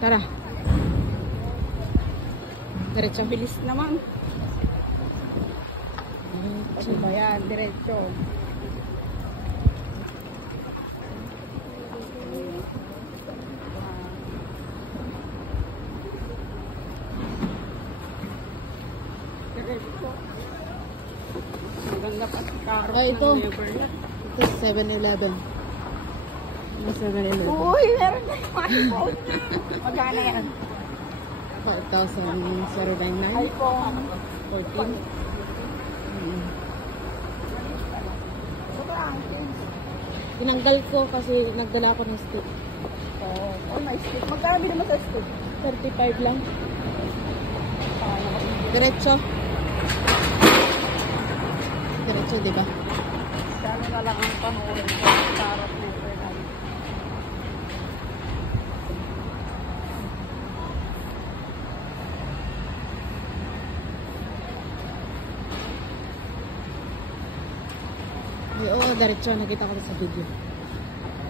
Tara. Diretso. Bilis naman. Ano ba yan? Diretso. Maganda pa si Karo. Oh, ito. Ito 7-Eleven. 7-Eleven. Uy, meron na yung iPhone. Magkano yan? 4,099. iPhone 14. Tinanggal ko kasi nagdala ko ng stick. Oh, may stick. Magkano naman sa stick? 35 lang. Diretso. Diretso, di ba? Sana na lang ang panoorin ko sa Tarot Never Night. Ay, oo, diretso. Nakita ko sa video.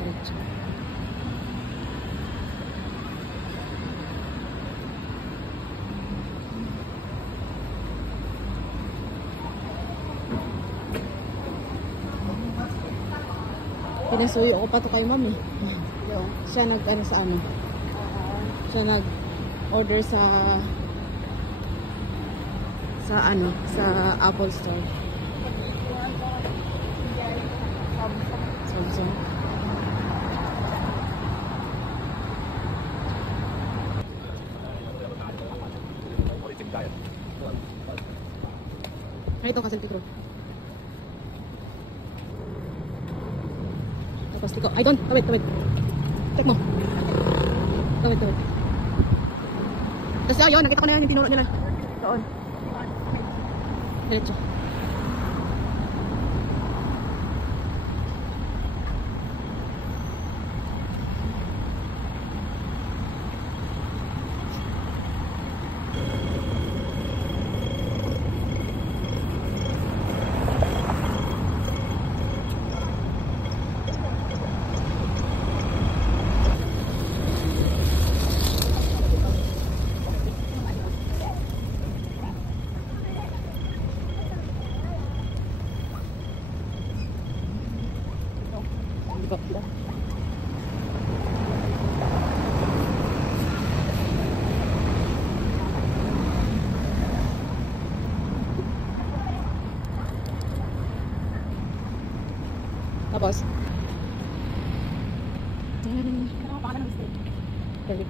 Diretso. Pinasuyo ko pa to kay mami. Siya nag-ano sa ano. Siya nag-order sa ano, sa Apple Store. Samsung. Ay, ito kasi ito. Pastiko. Ay, doon. Tawid. Check mo. Tawid. Tapos ayun, nakita ko na yan yung tinuro nila. Doon. Diretso. Tapos balik.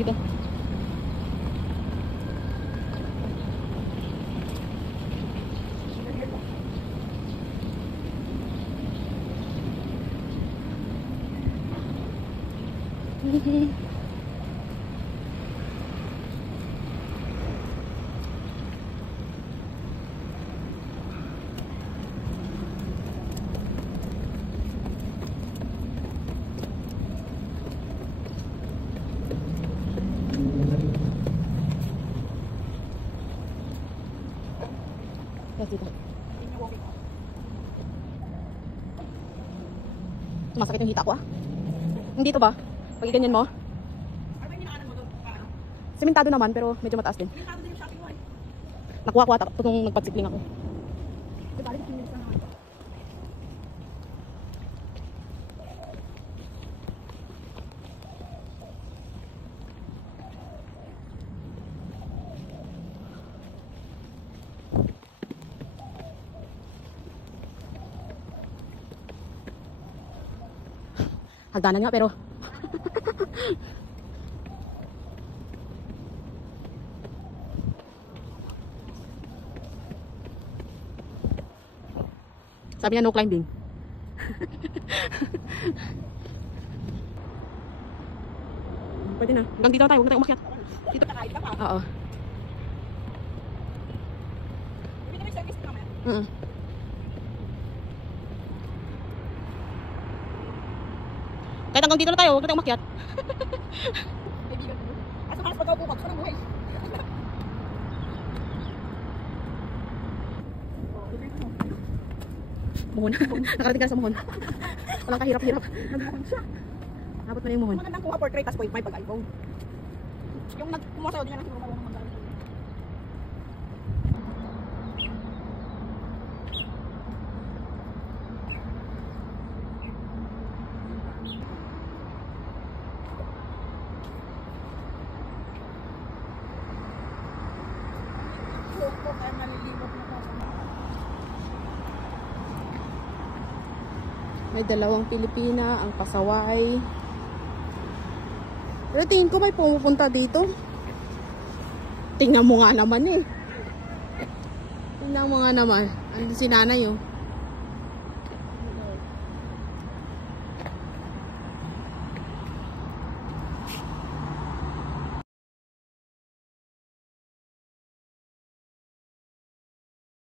Dito. Dito. Masakit yung hita ko ah. Hindi to ba? Pag ganyan mo. Sementado naman pero medyo mataas din. Nakuha-kuha tapos nung nagpagsikling ako. Hagdanan nga pero sabi niya no climbing. Pwede na. Hanggang dito tayo. Huwag na tayo umakyat. Dito. Oo. Kahit hanggang dito na tayo. Huwag na tayo umakyat. Asa ka pag-upo ka? Gusto na buhay. Muhon. Nakarating ka sa muhon. Walang kahirap-hirap. Nagmuhon siya. Abot mo na yung muhon. Magandang kuha portrait, tas 0.5 pag iPhone. Yung nagkumuha sa'yo, di na lang siguro marunong mag-iPhone. Ko kaya maliliwat na po sa May dalawang Pilipina, ang pasaway. Pero tingin ko may pumupunta dito. Tingnan mo nga naman eh. Tingnan mo nga naman. Andun si nanay oh.